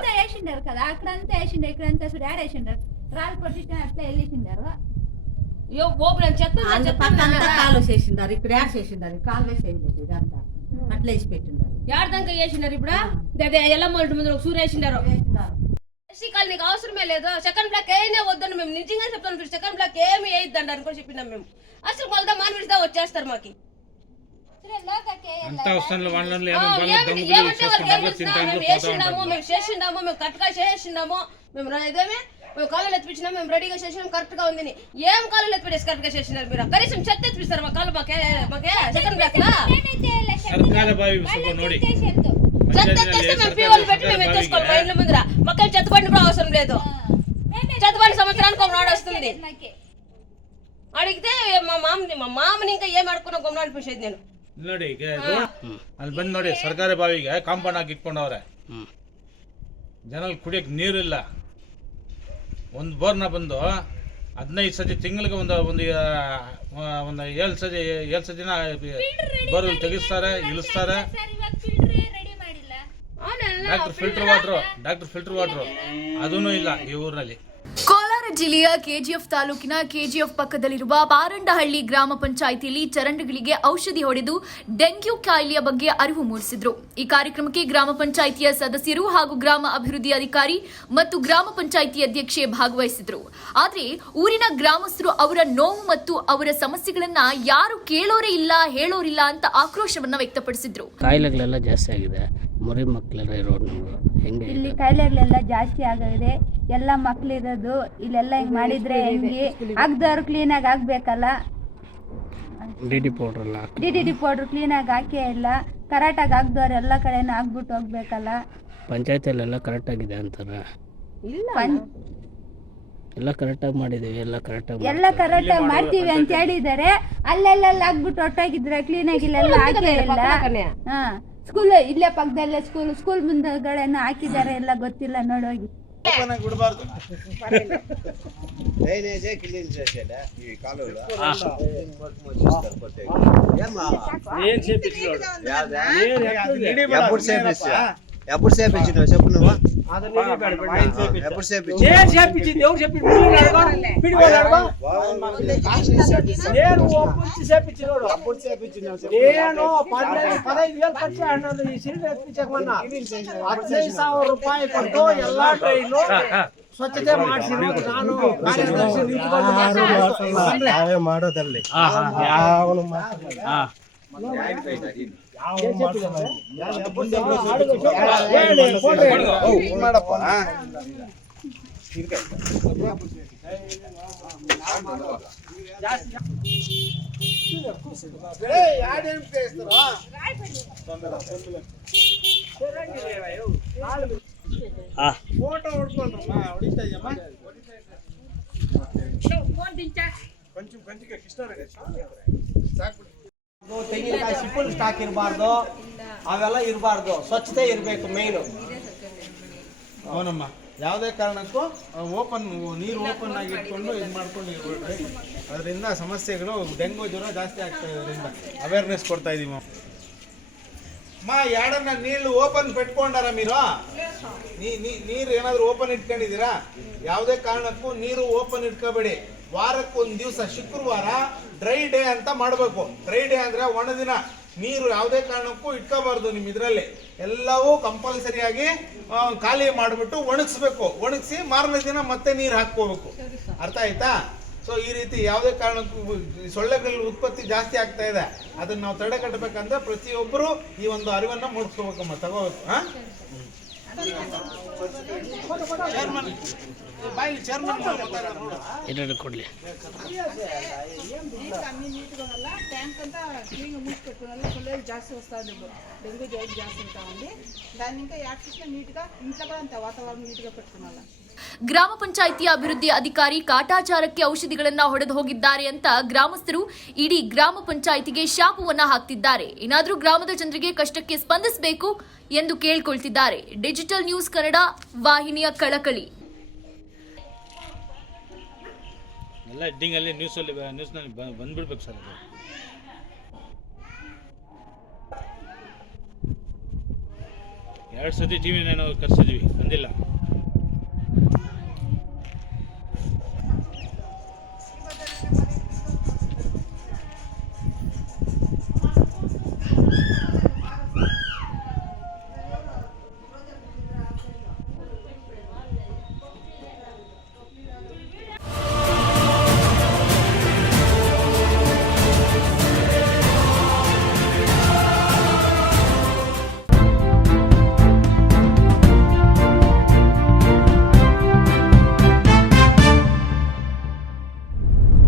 అక్కడంతా వేసిండారు కదా, అక్కడంతా వేసిండారు, ఇక్కడంతా చూడు యాడ్ వేసిండారు. రాళ్ళు పొట్టించిన అట్లా వెళ్ళేసిండారు. ఓపెన్ చెత్త కాలు చేసిండారు, ఇక్కడ యాడ్ చేసిండారు, కాలు వేసేయండి ఇదంతా అట్లా వేసి పెట్టిండారు. యాడదంకా వేసిండారు. ఇప్పుడు ఎలా మొదటి ముందు సూర్యేసిండారు. ఎస్సీ కాలనీకి అవసరమే లేదు. సెకండ్ బ్లాక్ ఏనే వద్దని మేము నిజంగా చెప్తాను. సెకండ్ బ్లాక్ ఏమి వేయద్దండి అనుకో చెప్పినాం మేము. అసలు కొలదా మాన్విడిదా వచ్చేస్తారు మాకి. వేసిండాము, మేము చేసిండాము, మేము కరెక్ట్ గా చేసిండాము, మేము ఇదేమే మేము కాళ్ళు ఎత్తిపించినాము, మేము రెడీగా చేసినాం, కరెక్ట్ గా ఉంది. ఏం కాళ్ళు ఎత్తిపెట్టేసి కరెక్ట్ గా చేసినారు మీరు? కనీసం చెత్త ఎత్తిపిస్తారు మా కాళ్ళు మాకే సెకండ్ బ్లాక్ లా చెత్త ఎత్తేస్తే మేము పీవోలు పెట్టి మేము ఎత్తేసుకోవాలి మా ఇంట్లో ముందర. మాకేం చెత్త బండి కూడా అవసరం లేదు. చెత్త బండి సంవత్సరానికి ఒక నాడు వస్తుంది. ಅಡಿಗೆ ಮಾಮನಿ ఇంకా ಏನ್ ಮಾಡ್ಕೊಂಡು ಗಮನ ಅನ್ಪಿಸಿದ್ నేను ನೋಡಿ ಅಲ್ಲಿ ಬಂದು ನೋಡಿ ಸರ್ಕಾರಿ ಬಾವಿಗೆ ಕಾಂಪೌಂಡ್ ಹಾಕಿ ಇಟ್ಕೊಂಡವ್ರೆ. ಜನಗಳು ಕುಡಿಯಕ್ಕೆ ನೀರಿಲ್ಲ. ಒಂದು ಬೋರ್ನ ಬಂದು 15 ಸತಿ ತಿಂಗಳಿಗೆ ಒಂದು 7 ಸತಿನ ಬೋರ್ಗಳು ತೆಗಿಸ್ತಾರೆ, ಇಳಿಸ್ತಾರೆ. ಡಾಕ್ಟರ್ ಫಿಲ್ಟರ್ ವಾಟರ್ ಅದೂ ಇಲ್ಲ ಈ ಊರಿನಲ್ಲಿ. ಕೋಲಾರ ಜಿಲ್ಲೆಯ ಕೆಜಿಎಫ್ ತಾಲೂಕಿನ ಕೆಜಿಎಫ್ ಪಕ್ಕದಲ್ಲಿರುವ ಪಾರಂಡಹಳ್ಳಿ ಗ್ರಾಮ ಪಂಚಾಯಿತಿಯಲ್ಲಿ ಚರಂಡಿಗಳಿಗೆ ಔಷಧಿ ಹೊಡೆದು ಡೆಂಗ್ಯೂ ಕಾಯಿಲೆಯ ಬಗ್ಗೆ ಅರಿವು ಮೂಡಿಸಿದರು. ಈ ಕಾರ್ಯಕ್ರಮಕ್ಕೆ ಗ್ರಾಮ ಪಂಚಾಯಿತಿಯ ಸದಸ್ಯರು ಹಾಗೂ ಗ್ರಾಮ ಅಭಿವೃದ್ಧಿ ಅಧಿಕಾರಿ ಮತ್ತು ಗ್ರಾಮ ಪಂಚಾಯಿತಿ ಅಧ್ಯಕ್ಷೆ ಭಾಗವಹಿಸಿದರು. ಆದರೆ ಊರಿನ ಗ್ರಾಮಸ್ಥರು ಅವರ ನೋವು ಮತ್ತು ಅವರ ಸಮಸ್ಯೆಗಳನ್ನ ಯಾರು ಕೇಳೋರೇ ಇಲ್ಲ, ಹೇಳೋರಿಲ್ಲ ಅಂತ ಆಕ್ರೋಶವನ್ನ ವ್ಯಕ್ತಪಡಿಸಿದ್ರು. ಕಾಯಿಲೆಗಳೆಲ್ಲ ಜಾಸ್ತಿ ಆಗಿದೆ. ಮರಿ ಮಕ್ಕಳೆಲ್ಲ ಇರೋದು ಹೆಂಗೆ ಇಲ್ಲಿ ಕಾಯಿಲೆಗಳೆಲ್ಲ ಜಾಸ್ತಿ ಆಗಿದೆ. ಎಲ್ಲ ಮಕ್ಳಿರೋದು ಇಲ್ಲೆಲ್ಲ ಹಿಂಗ್ ಮಾಡಿದ್ರೆ ಹೆಂಗೆ? ಆಗ್ದವ್ರು ಕ್ಲೀನ್ ಆಗಿ ಆಗ್ಬೇಕಲ್ಲ. ಡಿಡಿ ಪೌಡರ್ ಕ್ಲೀನ್ ಆಗಿ ಹಾಕೇ ಇಲ್ಲ. ಕರೆಕ್ಟಾಗಿ ಆಗ್ದವ್ರು ಎಲ್ಲ ಕಡೆನೂ ಆಗ್ಬಿಟ್ಟು ಹೋಗ್ಬೇಕಲ್ಲ. ಪಂಚಾಯತಿಯಲ್ಲೆಲ್ಲ ಕರೆಕ್ಟ್ ಆಗಿದೆ ಅಂತಾರೆ. ಎಲ್ಲ ಕರೆಕ್ಟಾಗಿ ಮಾಡಿದೀವಿ, ಎಲ್ಲ ಕರೆಕ್ಟಾಗಿ ಮಾಡ್ತೀವಿ ಅಂತ ಹೇಳಿದ್ದಾರೆ. ಅಲ್ಲೆಲ್ಲ ಆಗ್ಬಿಟ್ಟು ಹೊಟ್ಟೋಗಿದ್ರೆ ಕ್ಲೀನ್ ಆಗಿ ಇಲ್ಲೆಲ್ಲ ಹಾಕೇ ಇಲ್ಲ. ಸ್ಕೂಲ್ ಇಲ್ಲೇ ಪಕ್ಕದಲ್ಲೇ ಸ್ಕೂಲ್ ಮುಂದೆಗಳನ್ನ ಹಾಕಿದ್ದಾರೆ, ಎಲ್ಲ ಗೊತ್ತಿಲ್ಲ ನೋಡೋಗಿ. ఎప్పుడు చేపించినావు చెప్పు నువ్వు? ఎప్పుడు ಸ್ವಚ್ಛತೆ ಮಾಡಿಸಿ ನಾನು ಮಾಡೋದಲ್ಲಿ ಮಾಡಪ್ಪ. ಫೋಟೋ ಹೊಡ್ಕೊಂಡ್ರಮ್ಮ ಹೊಡಿತಾಯಮ್ಮ ಕೊಂಚ ಕಿಷ್ಟರಿಗೆ ಸಾಕು. ತೆಂಗಿನಕಾಯಿ ಸಿಪ್ಪಲ್ ಸ್ಟಾಕ್ ಇರಬಾರ್ದು, ಅವೆಲ್ಲ ಇರಬಾರ್ದು. ಸ್ವಚ್ಛತೆ ಇರಬೇಕು ಮೇಯ್ನು. ಅವನಮ್ಮ ಯಾವುದೇ ಕಾರಣಕ್ಕೂ ನೀರು ಓಪನ್ ಆಗಿ ಇಟ್ಕೊಂಡು ಇದು ಮಾಡ್ಕೊಂಡು ಇರ್ಬೇಡ್ರಿ. ಅದರಿಂದ ಸಮಸ್ಯೆಗಳು ಡೆಂಗು ಜ್ವರ ಜಾಸ್ತಿ ಆಗ್ತಾ ಇರೋದ್ರಿಂದ ಅವೇರ್ನೆಸ್ ಕೊಡ್ತಾ ಇದೀವಿ. మా ఏడన్నా నీళ్లు ఓపెన్ పెట్టుకుంటారా మీరు? ನೀರು ಏನಾದರೂ ಓಪನ್ ಇಟ್ಕೊಂಡಿದ್ದೀರಾ? ಯಾವುದೇ ಕಾರಣಕ್ಕೂ ನೀರು ಓಪನ್ ಇಟ್ಕೋಬೇಡಿ. ವಾರಕ್ಕೊಂದು ದಿವಸ ಶುಕ್ರವಾರ ಡ್ರೈ ಡೇ ಅಂತ ಮಾಡಬೇಕು. ಡ್ರೈ ಡೇ ಅಂದರೆ ಒಣ ದಿನ. ನೀರು ಯಾವುದೇ ಕಾರಣಕ್ಕೂ ಇಟ್ಕೋಬಾರ್ದು. ನಿಮ್ಮ ಇದರಲ್ಲಿ ಎಲ್ಲವೂ ಕಂಪಲ್ಸರಿಯಾಗಿ ಖಾಲಿ ಮಾಡಿಬಿಟ್ಟು ಒಣಗಿಸ್ಬೇಕು. ಒಣಗಿಸಿ ಮಾರನೇ ದಿನ ಮತ್ತೆ ನೀರು ಹಾಕ್ಕೋಬೇಕು. ಅರ್ಥ ಆಯ್ತಾ? ಸೊ ಈ ರೀತಿ ಯಾವುದೇ ಕಾರಣಕ್ಕೂ ಸೊಳ್ಳೆಗಳ ಉತ್ಪತ್ತಿ ಜಾಸ್ತಿ ಆಗ್ತಾ ಇದೆ. ಅದನ್ನು ನಾವು ತಡೆ ಕಟ್ಟಬೇಕಂದ್ರೆ ಪ್ರತಿಯೊಬ್ಬರು ಈ ಒಂದು ಅರಿವನ್ನು ಮೂಡಿಸ್ಕೋಬೇಕಮ್ಮ, ತಗೋಬೇಕು. ಕೊಡ್ಲಿ జాస్తి వస్తుంది. డెంగ్యూ జ్వరం జాస్తి ఉంటా ఉంది. దాన్ని ఇంకా యాక్టివ్గా నీట్గా ఇంట్లో కూడా అంత వాతావరణం నీట్గా పెట్టుకోవాలి. ಗ್ರಾಮ ಪಂಚಾಯಿತಿಯ ಅಭಿವೃದ್ಧಿ ಅಧಿಕಾರಿ ಕಾಟಾಚಾರಕ್ಕೆ ಔಷಧಿಗಳನ್ನ ಹೊಡೆದು ಹೋಗಿದ್ದಾರೆ ಅಂತ ಗ್ರಾಮಸ್ಥರು ಇಡೀ ಗ್ರಾಮ ಪಂಚಾಯಿತಿಗೆ ಶಾಪವನ್ನ ಹಾಕ್ತಿದ್ದಾರೆ. ಏನಾದರೂ ಗ್ರಾಮದ ಜನರಿಗೆ ಕಷ್ಟಕ್ಕೆ ಸ್ಪಂದಿಸಬೇಕು ಎಂದು ಕೇಳಿಕೊಳ್ತಿದ್ದಾರೆ. ಡಿಜಿಟಲ್ ನ್ಯೂಸ್ ಕನ್ನಡ ವಾಹಿನಿಯ ಕಳಕಳಿ. ಎಲ್ಲ ಹೆಡ್ಡಿಂಗ್ ಅಲ್ಲಿ ನ್ಯೂಸ್ನಲ್ಲಿ ಬಂದ್ಬಿಡ್ಬೇಕು ಸರ್. ಅದು 2 ಸತಿ ಟಿವಿ ನಾನು ಕರ್ಸಿದ್ವಿ.